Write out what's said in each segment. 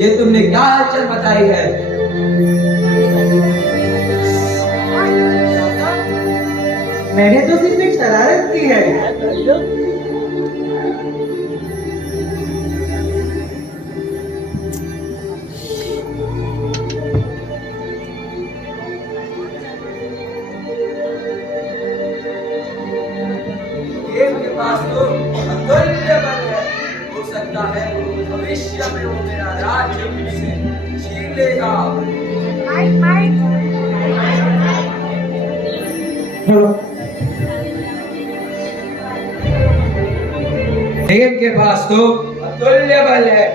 ये तुमने क्या हलचल मचाई है? मैंने तो सिर्फ एक शरारत की है। देव के पास तो अतुल्य बल है। हो सकता है भविष्य में वो मेरा राज्य मुझसे छीन लेगा। देव के पास तो अतुल्य बल है।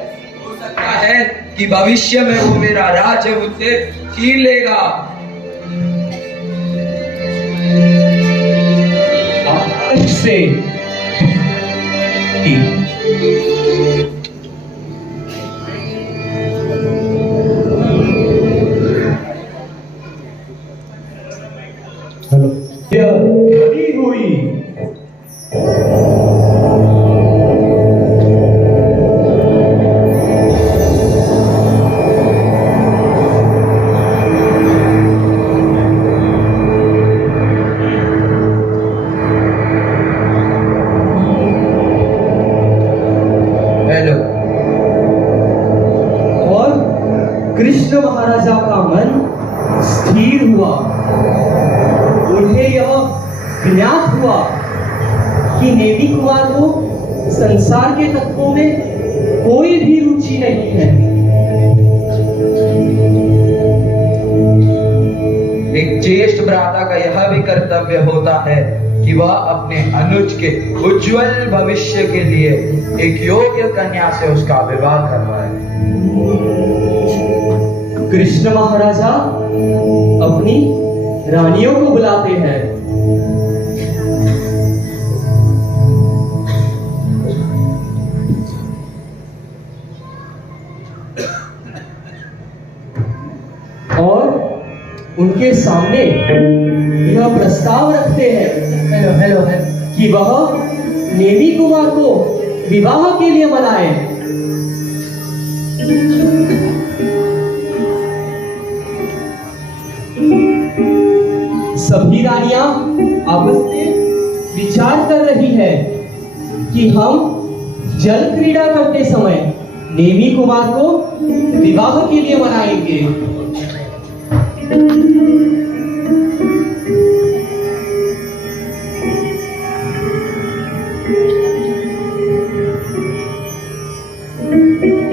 हो सकता है कि भविष्य में वो मेरा राज्य मुझसे छीन लेगा। से घड़ी हुई। कृष्ण महाराजा का मन स्थिर हुआ। उन्हें यह ज्ञात हुआ कि नेमी कुमार को संसार के तत्वों में कोई भी रुचि नहीं है। एक ज्येष्ठ भ्राता का यह भी कर्तव्य होता है कि वह अपने अनुज के उज्जवल भविष्य के लिए एक योग्य कन्या से उसका विवाह करवाए। कृष्ण महाराजा अपनी रानियों को बुलाते हैं। और उनके सामने यह प्रस्ताव रखते हैं कि वह नेमी कुमार को विवाह के लिए मनाए। सभी रानियां आपस में विचार कर रही है कि हम जल क्रीड़ा करते समय नेमी कुमार को विवाह के लिए मनाएंगे।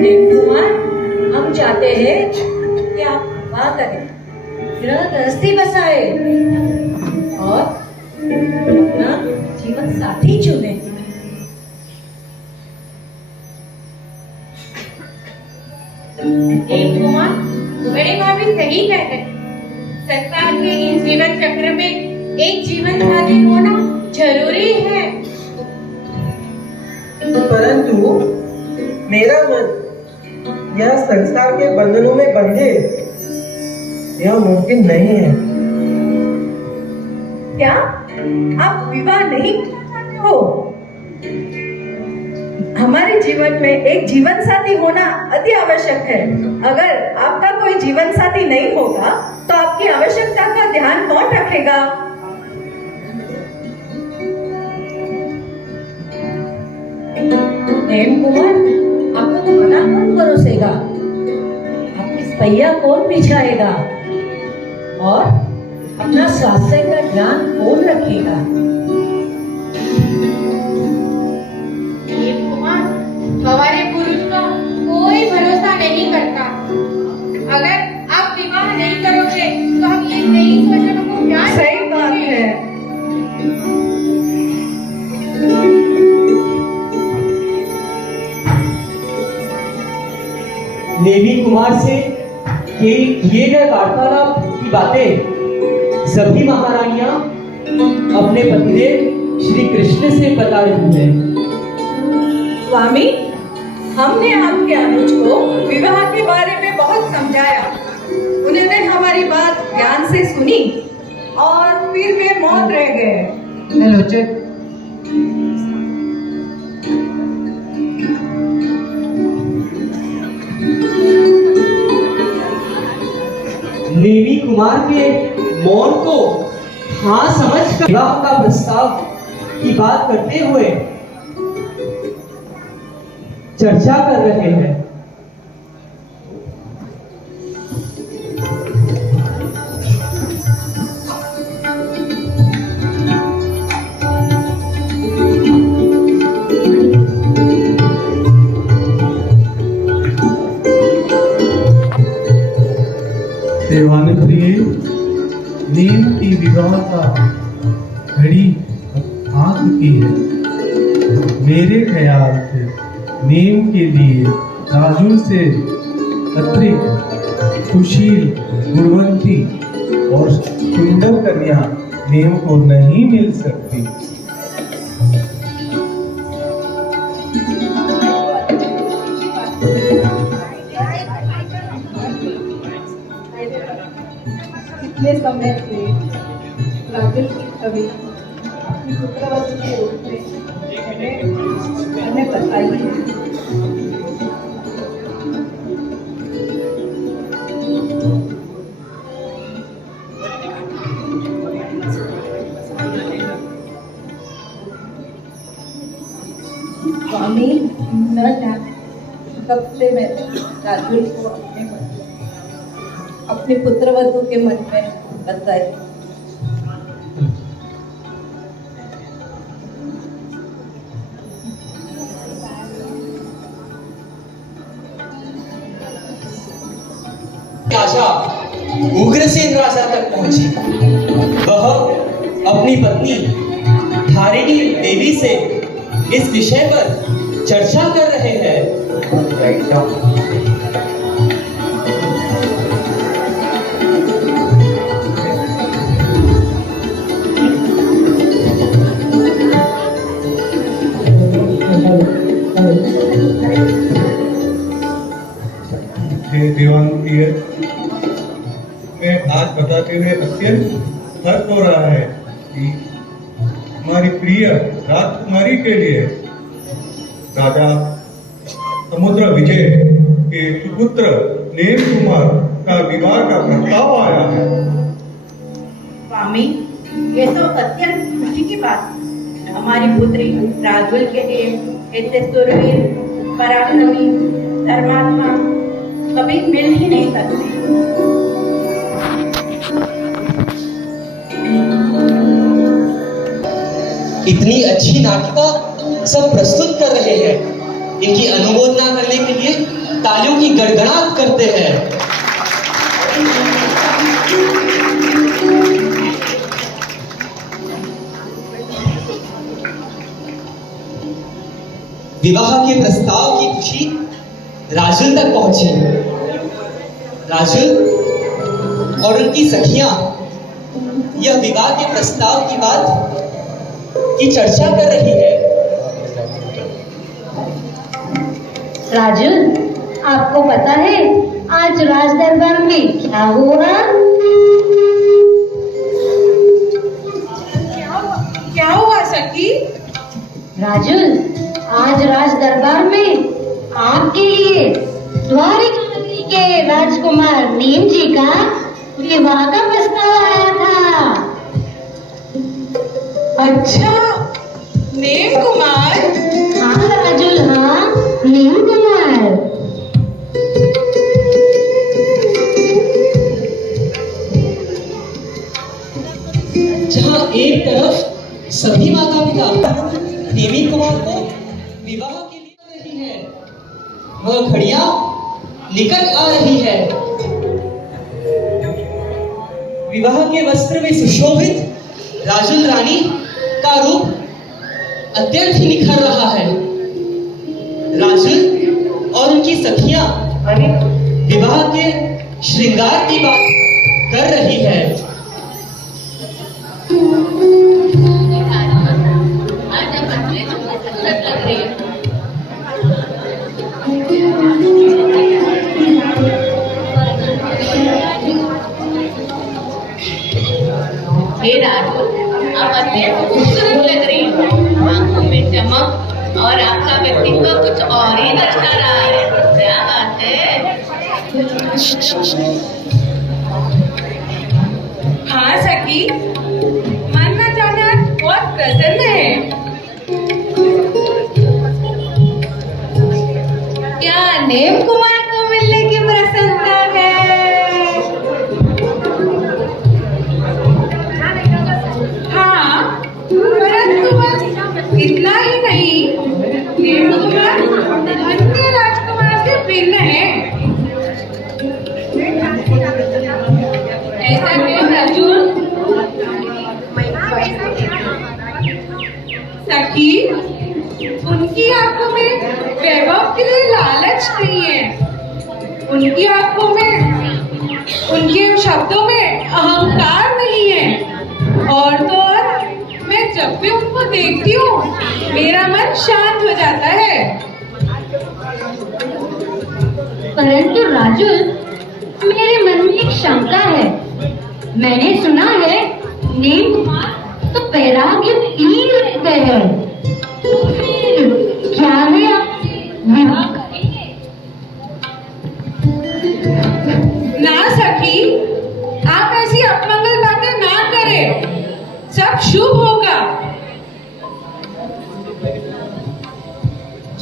नेमी कुमार, हम चाहते हैं कि आप विवाह करें, गृहस्थी बसाए और अपना जीवन साथी चुने। कुमार, बड़े भाभी सही कहते हैं। संसार के इस जीवन चक्र में एक जीवन साथी होना जरूरी है। परंतु मेरा मन यह संसार के बंधनों में बंधे यह मुमकिन नहीं है। क्या आप विवाह नहीं करना चाहते हो? हमारे जीवन में एक जीवन साथी होना अति आवश्यक है। अगर आपका कोई जीवन साथी नहीं होगा तो आपकी आवश्यकता का ध्यान कौन रखेगा? नेम कुमार, आपको तो मना कौन परोसेगा? आपकी पहिया कौन बिछाएगा? और अपना स्वास्थ्य का ध्यान कौन रखेगा? कुमार, हमारे पुरुष का कोई भरोसा नहीं करता। अगर आप विवाह नहीं करोगे तो हम ये नई स्वजनों को क्या सही बात है। नेमी कुमार से किए गए वार्तालाप की बातें सभी महारानियां अपने पतिदेव श्री कृष्ण से बता रही हैं। स्वामी, हमने आपके अनुज को विवाह के बारे में बहुत समझाया। उन्होंने हमारी बात ध्यान से सुनी और फिर वे मौन रह गए। Hello check. कुमार के मौन को हाँ समझकर विवाह का प्रस्ताव की बात करते हुए चर्चा कर रहे हैं। देवान प्रिय, नीम की विवाह का घड़ी आ चुकी है। मेरे ख्याल से नीम के लिए राजू से अतिरिक्त सुशील, गुणवंती और सुंदर कन्या नीम को नहीं मिल सकती। कितने समय से राजू की छवि अपनी पुत्रवधू के रूप में हमें बताई है। स्वामी न जाने कब से मैं राजू को अपने पुत्रवधू के मन में बताई। आशा उग्रसेन राजा तक पहुंची। वह अपनी पत्नी धारिणी देवी से इस विषय पर चर्चा कर रहे हैं। देवान प्रिय, मैं आज बताते हुए अत्यंत हर्ष हो रहा है कि हमारी प्रिय राजकुमारी के लिए राजा समुद्र विजय के सुपुत्र नीम कुमार का विवाह का प्रस्ताव आया है। स्वामी, ये तो अत्यंत खुशी की बात है। हमारी पुत्री राजुल के लिए इतने सुरवीर, पराक्रमी, धर्मात्मा कभी मिल ही नहीं सकते। इतनी अच्छी नाटिका सब प्रस्तुत कर रहे हैं। इनकी अनुमोदना करने के लिए तालियों की गड़गड़ाहट करते हैं। विवाह के प्रस्ताव की खुशी राजुल तक पहुंची। राजुल और उनकी सखियां यह विवाह के प्रस्ताव की बात की चर्चा कर रही है। राजुल, आपको पता है आज राज दरबार में क्या हुआ? क्या हुआ सखी? राजुल, आज राज दरबार में आपके लिए द्वारिका नगरी के राजकुमार नीम जी का विवाह का प्रस्ताव आया था। अच्छा, नीम कुमार? हाँ राजुल, हाँ नीम कुमार। जहां एक तरफ सभी माता पिता नेमी कुमार को विवाह के लिए कर रही है, वह घड़ियां निकट आ रही है। विवाह के वस्त्र में सुशोभित राजुल रानी का रूप अत्यंत ही निखर रहा है। राजुल और उनकी सखियां विवाह के श्रृंगार की बात कर रही है। हे राजुल, आप अत्यंत खूबसूरत लग रही हो। आंखों में चमक और आपका व्यक्तित्व कुछ और ही दर्शा रहा है। क्या बात है? सखी, मन न जाना बहुत प्रसन्न है। क्या नेम कुमार को मिलने की प्रसन्नता है? हाँ, परंतु बस इतना ही नहीं, नेम कुमार अन्य राजकुमार से भिन्न है। ऐसा क्यों अर्जुन? सखी, उनकी आंखों में वैभव के लिए लालच नहीं है, उनकी आंखों में, उनके शब्दों में अहंकार नहीं है। और तो और मैं जब भी उनको देखती हूँ मेरा मन शांत हो जाता है। परंतु राजुल, मेरे मन में एक शंका है। मैंने सुना है नेम कुमार तो वैराग्य में लीन रहते हैं, तो फिर क्या वे आपसे विवाह करेंगे? ना सखी, आप ऐसी अपमंगल बातें ना करें, सब शुभ होगा।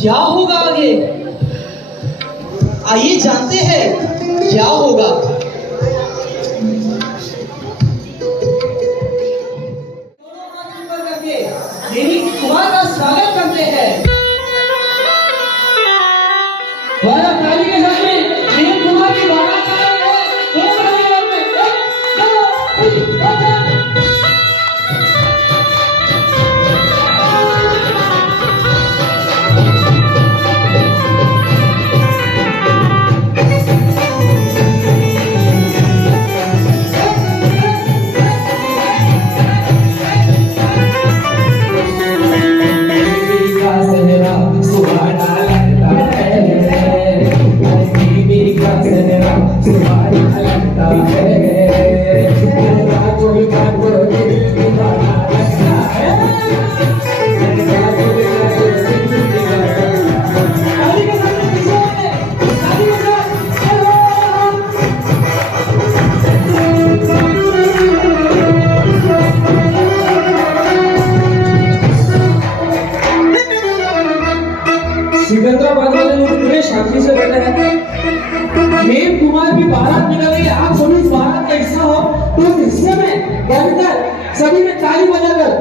क्या होगा आगे? आइए जानते हैं क्या होगा। देवी कुमार का स्वागत करते हैं। द्वारा ताली के साथ में देवी कुमार की बारात आ रही है। दोनों रंगों में, एक, दो, तीन, सिकंदराबाद वाले लोग पूरे शांति से बैठे हैं। नेम कुमार की बारात निकल रही है। आप सभी इस बारात का हिस्सा हो तो इस हिस्से में बैठकर सभी ने ताली बजाकर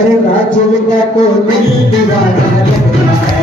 अरे राज्य का को दिल दीवाना लगता है।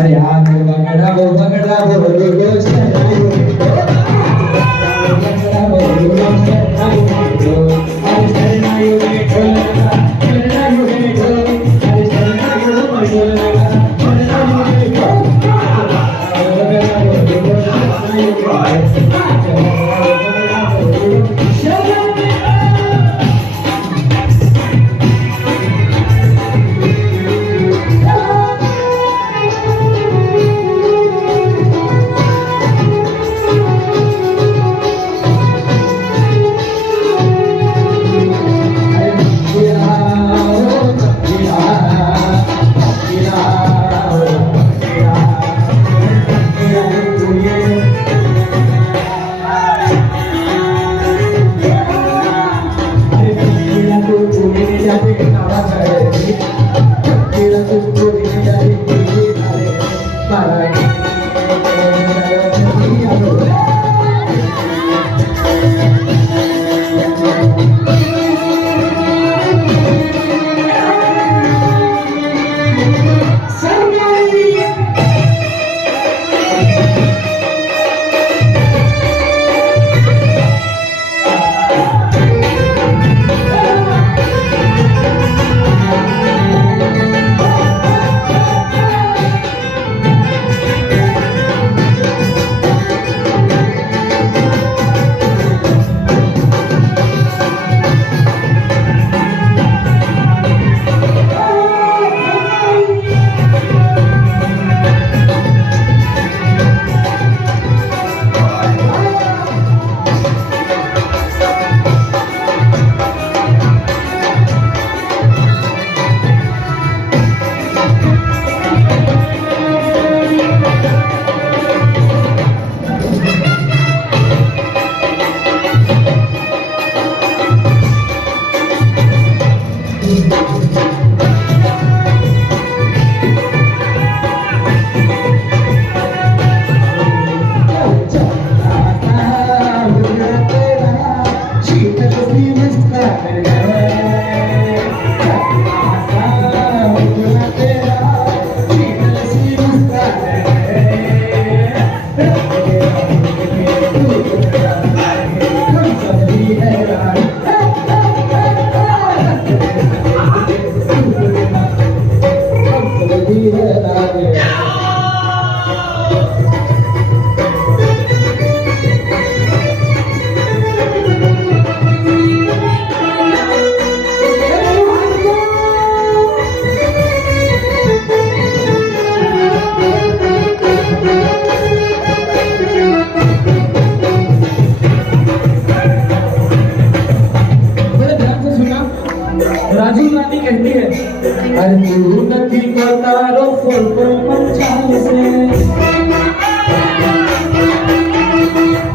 अरे हाँ बगड़ा कहती है, अरे तू नदी को तारो फोटो पंचाल से,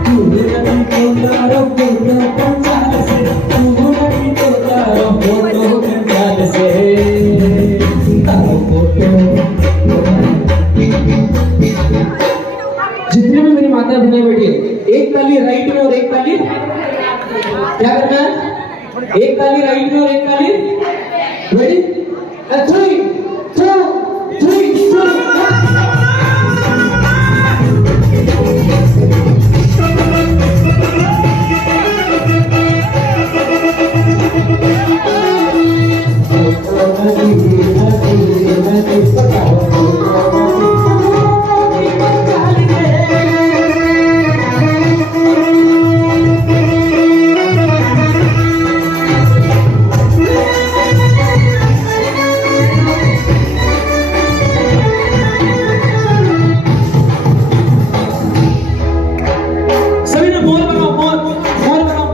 तू नदी को तारो फोटो पंचाल से, तू नदी को तारो फोटो पंचाल से, तारो फोटो। जितने भी मेरी माता बहने बैठी है, एक ताली राइट में और एक ताली क्या करना है? एक ताली राइट में और एक ताली रेडी? 3 2 3 सभी ने मोर बनाओ, मोर मोर बनाओ,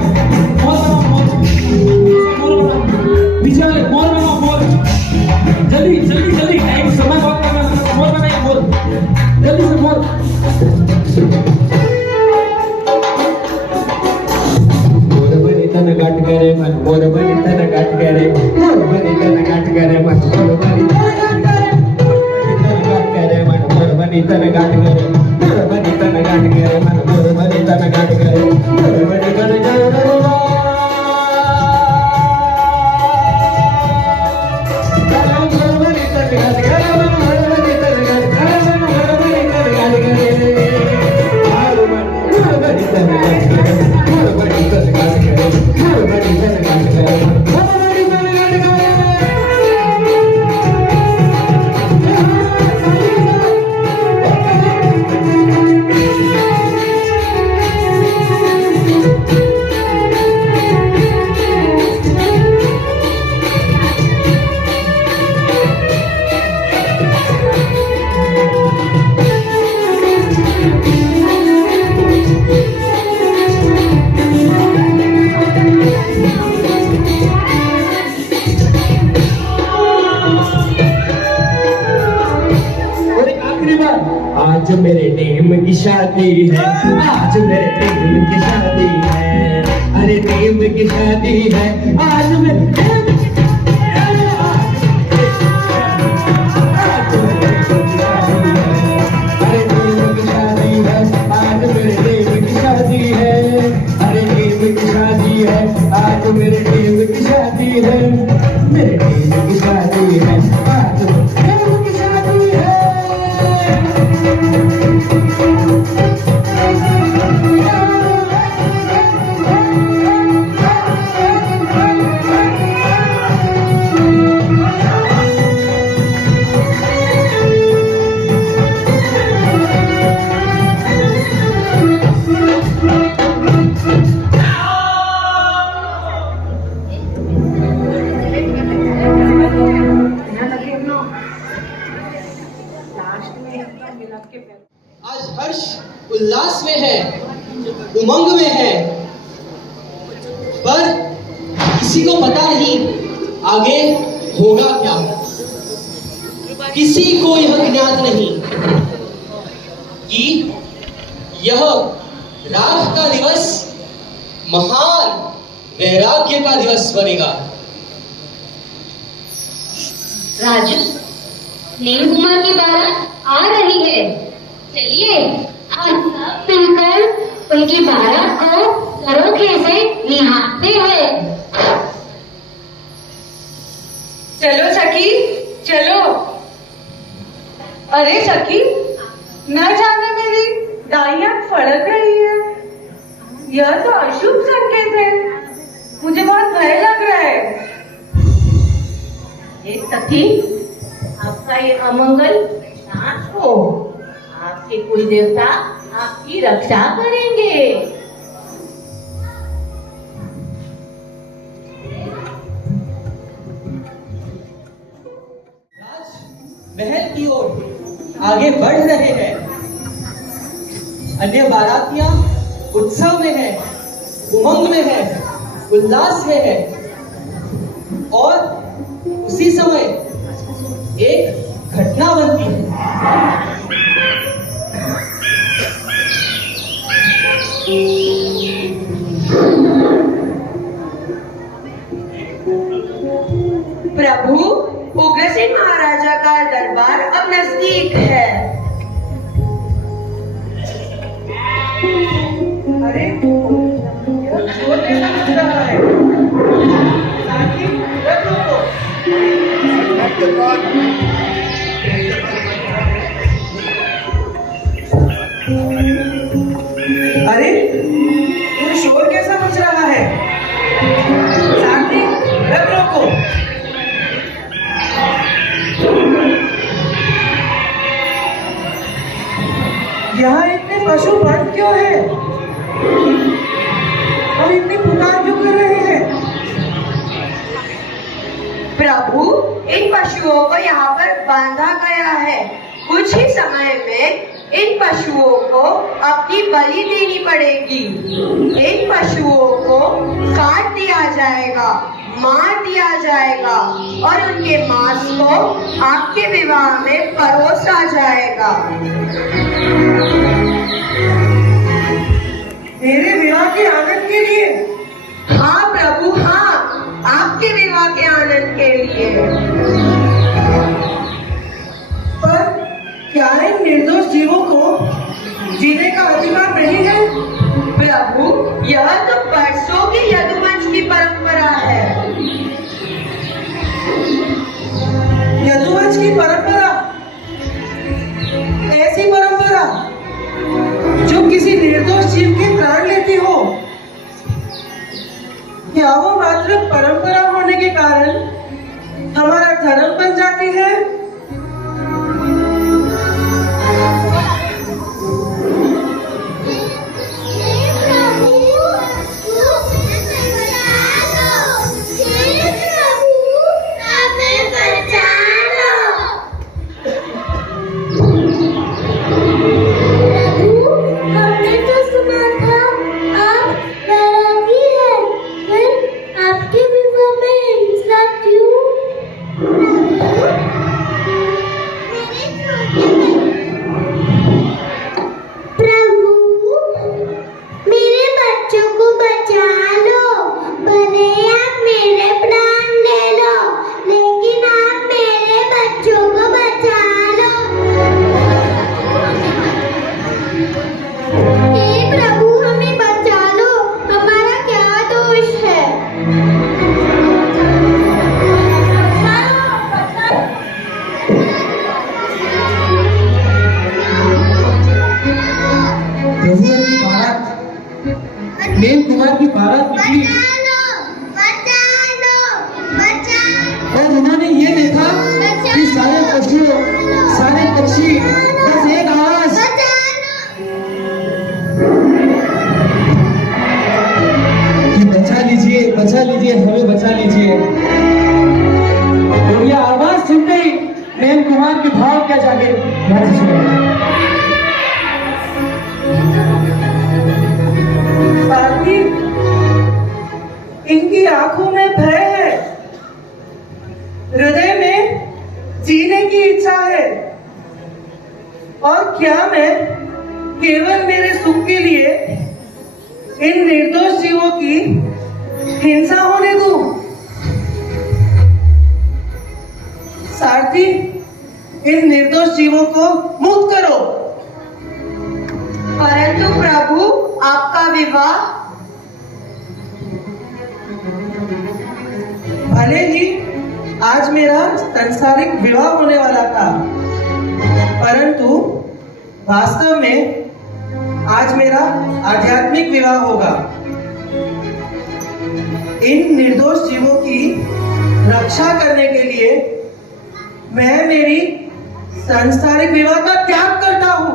मोर बनाओ, मोर बनाओ, पीछे वाले मोर बनाओ, मोर जल्दी जल्दी जल्दी, टाइम समय बहुत कम है, मोर बनाइए, मोर जल्दी से मोर। मोर बनी तन गाट करे मन, मोर बनी तन गाट करे, मोर बनी तन गाट करे मन, मोर बनी तन गाट करे मन, मोर बनी तन गाट करे, मोर बनी तन गाट करे मन, मोर बनी तन गाट करे, मोर बनी तन गाट करे। आज मेरे टीम की शादी है, आज मेरे टीम की शादी है, अरे टीम की शादी है, आज मेरे टीम की शादी है, अरे टीम की शादी है, आज मेरे टीम की शादी है, अरे टीम की शादी है, आज मेरे टीम की शादी है, मेरे टीम की शादी है, आज टीम की शादी है। आज हर्ष उल्लास में है, उमंग में है, पर किसी को पता नहीं आगे होगा क्या, किसी को यह ज्ञात नहीं कि यह राख का दिवस महान वैराग्य का दिवस बनेगा। राजू, नील कुमार की बारात आ रही है, चलिए हम सब मिलकर उनकी बारात को सरोखे से निहारते हैं। चलो सखी, चलो। अरे सखी, न जाने मेरी डाइयाँ फड़क रही है, यह तो अशुभ संकेत है, मुझे बहुत भय लग रहा है। ये सखी, आपका ये अमंगल नाश हो, आपके कुल देवता आपकी रक्षा करेंगे। महल की ओर आगे बढ़ रहे हैं। अन्य बारातियां उत्सव में है, उमंग में है, उल्लास में है, और उसी समय एक घटना बनती है। प्रभु, उग्रसेन महाराजा का दरबार अब नजदीक है। अरे यह शोर कैसा मच रहा है? साथी, रख लो। अरे यह शोर कैसा मच रहा है? साथी, रख लो। यहाँ इतने पशु बंद क्यों है और इतनी पुकार क्यों कर रहे हैं? प्रभु, इन पशुओं को यहाँ पर बांधा गया है। कुछ ही समय में इन पशुओं को अपनी बलि देनी पड़ेगी। इन पशुओं को काट दिया जाएगा, मार दिया जाएगा और उनके मांस को आपके विवाह में परोसा जाएगा। मेरे विवाह के आनंद के लिए? हाँ प्रभु, हाँ, आपके विवाह के आनंद के लिए। पर क्या इन निर्दोष जीवों को जीने का अधिकार नहीं है? प्रभु, यह तो परसों की यदुवंश की परंपरा है। यदुवंश की परंपरा? ऐसी परंपरा जो किसी निर्दोष जीव के प्राण लेती हो? क्या वो मात्र परंपरा होने के कारण हमारा धर्म बन जाती है? नील कुमार की बारात निकली और उन्होंने ये देखा कि सारे पशु, सारे पक्षी बस एक आवाज कि बचा लीजिए, हमें बचा लीजिए। और ये आवाज सुनते ही नील कुमार के भाव क्या जागे, ध्यान से सुनिए। साथी, इनकी आंखों में भय है, हृदय में जीने की इच्छा है। और क्या मैं केवल मेरे सुख के लिए इन निर्दोष जीवों की हिंसा होने दूं? सारथी, इन निर्दोष जीवों को मुक्त करो। परंतु प्रभु, आपका विवाह? भले ही आज मेरा सांसारिक विवाह होने वाला था, परंतु वास्तव में आज मेरा आध्यात्मिक विवाह होगा। इन निर्दोष जीवों की रक्षा करने के लिए मैं मेरी सांसारिक विवाह का त्याग करता हूँ।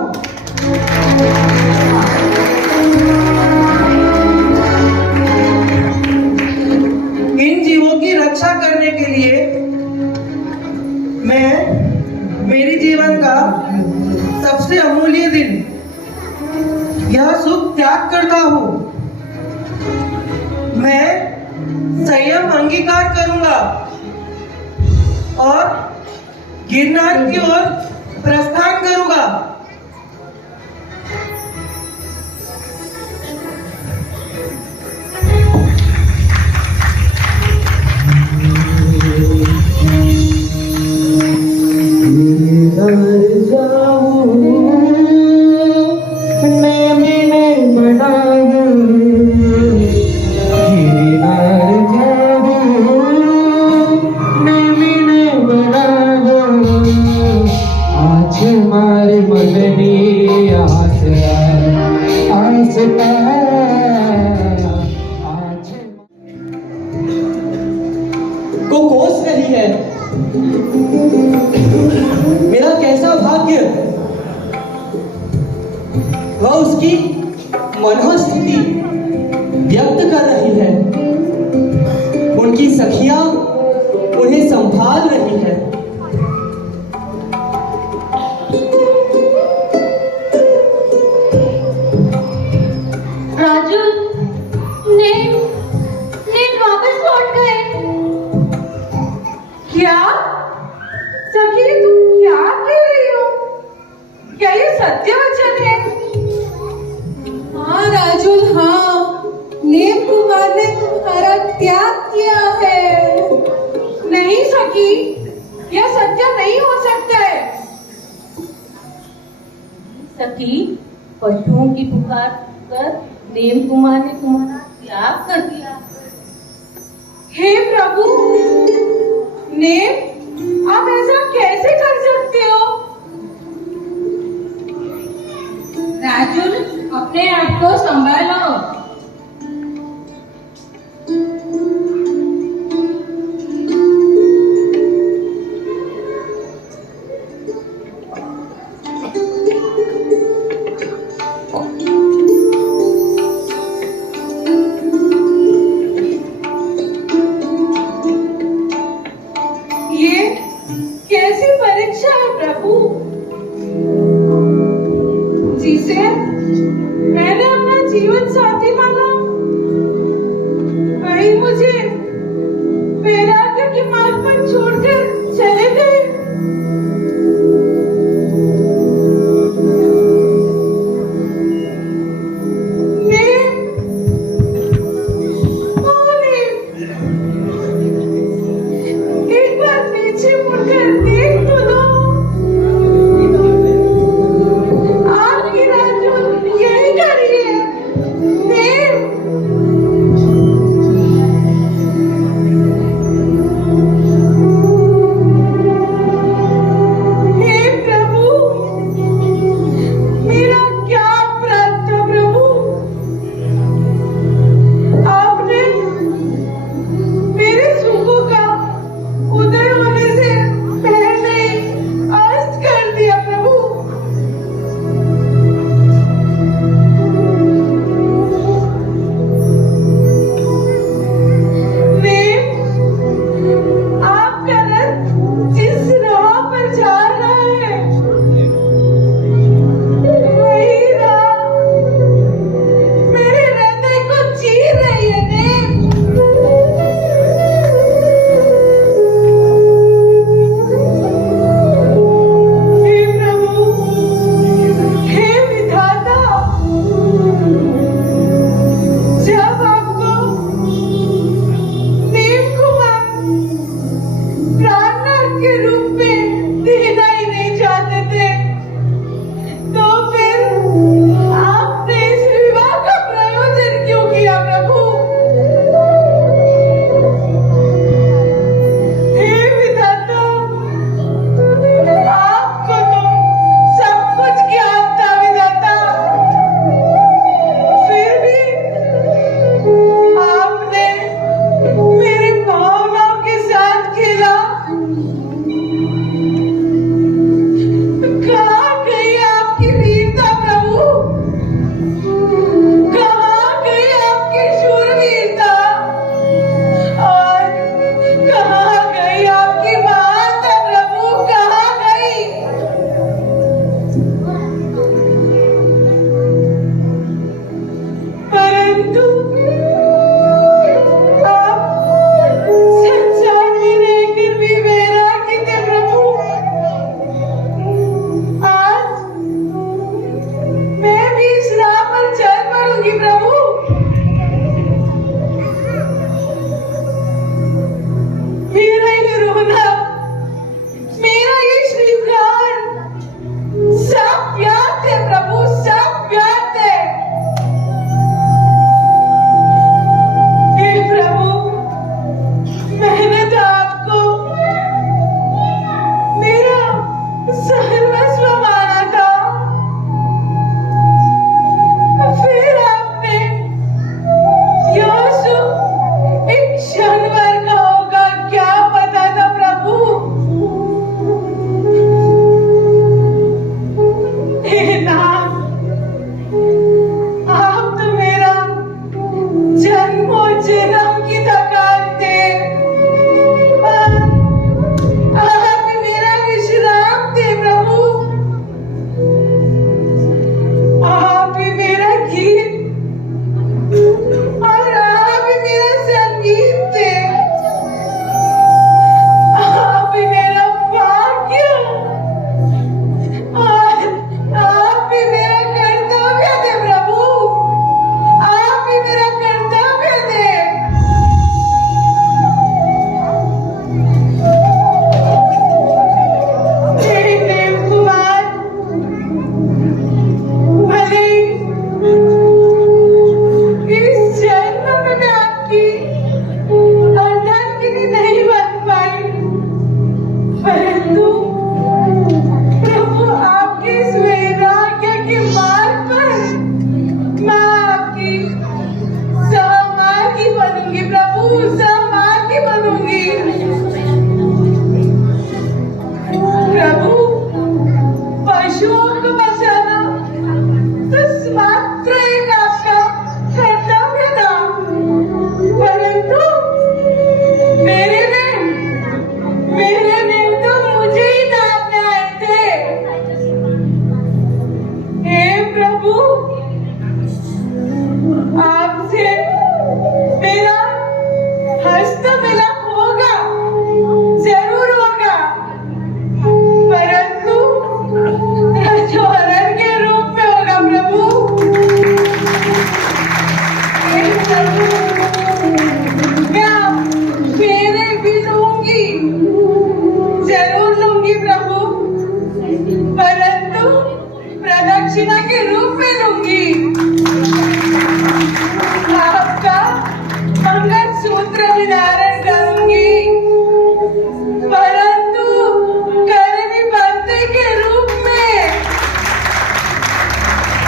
इन जीवों की रक्षा करने के लिए मैं मेरी जीवन का सबसे अमूल्य दिन, यह सुख त्याग करता हूँ। मैं संयम अंगीकार करूंगा। और गिरनार की ओर प्रस्थान करूंगा। को कोस रही है। मेरा कैसा भाग्य, वह उसकी मनोस्थिति व्यक्त कर रही है। उनकी सखियां उन्हें संभाल रही है। राजू ने वापस लौट गए। क्या सखी, तुम क्या कह रही हो? क्या ये सत्य वचन है? हाँ राजुल, हाँ, नेम कुमार ने तुम्हारा त्याग किया है। नहीं सखी, यह सत्य नहीं हो सकता है। सखी, पशुओं की पुकार कर नेम कुमार ने तुम्हारा त्याग कर दिया। हे प्रभु, नेम, आप ऐसा कैसे कर सकते हो? राजुल, अपने आप को संभालो। ये कैसी परीक्षा है प्रभु, जिसे मैंने अपना जीवन साथी माना, वही मुझे वैराग्य के मार्ग पर छोड़कर चले गए। एक बार पीछे मुड़कर देख तो लो, आपकी राजू यही करिए। देव, सब मां की बनूंगी। प्रभु, पशुओं को बचाना तो मात्र एक आपका कर्तव्य था, परंतु मेरे ने तो मुझे ही डांटने आए थे। हे प्रभु, आपसे मेरा हस्त मिलाप होगा, जरूर होगा, परंतु रजोहरण के रूप में होगा प्रभु। हे प्रभु, मैं फेरे भी लूंगी, जरूर लूंगी प्रभु, परंतु प्रदक्षिणा के रूप में लूंगी। आपका मंगलसूत्र भी धारण करूंगी, परंतु करनी बंदी के रूप में,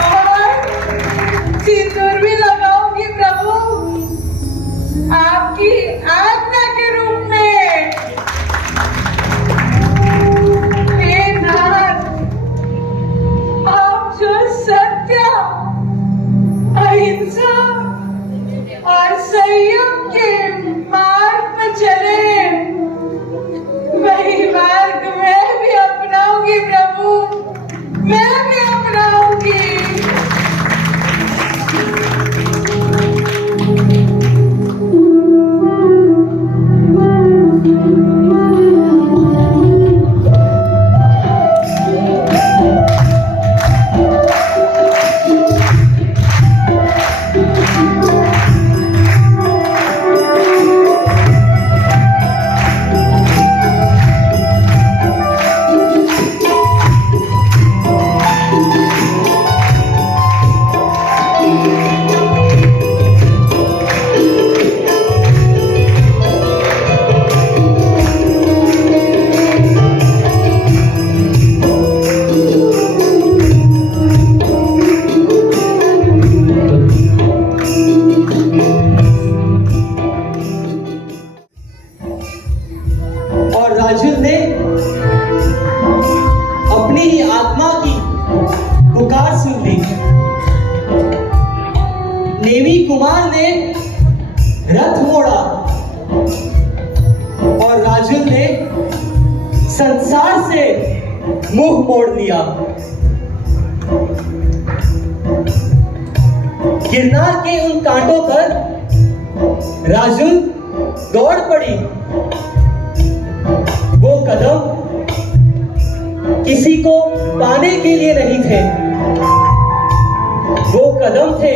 और सिंदूर भी लगाऊंगी प्रभु, आपकी आज्ञा के रूप में। हे नाथ, आप जो सत्य, अहिंसा और संयम के मार्ग पर चले, वही मार्ग मैं भी अपनाऊंगी प्रभु, मैं भी अपनाऊंगी। और राजुल ने अपनी ही आत्मा की पुकार सुन ली। नेमी कुमार ने रथ मोड़ा और राजुल ने संसार से मुंह मोड़ लिया। गिरनार के उन कांटों पर राजुल दौड़ पड़ी। वो कदम किसी को पाने के लिए नहीं थे, वो कदम थे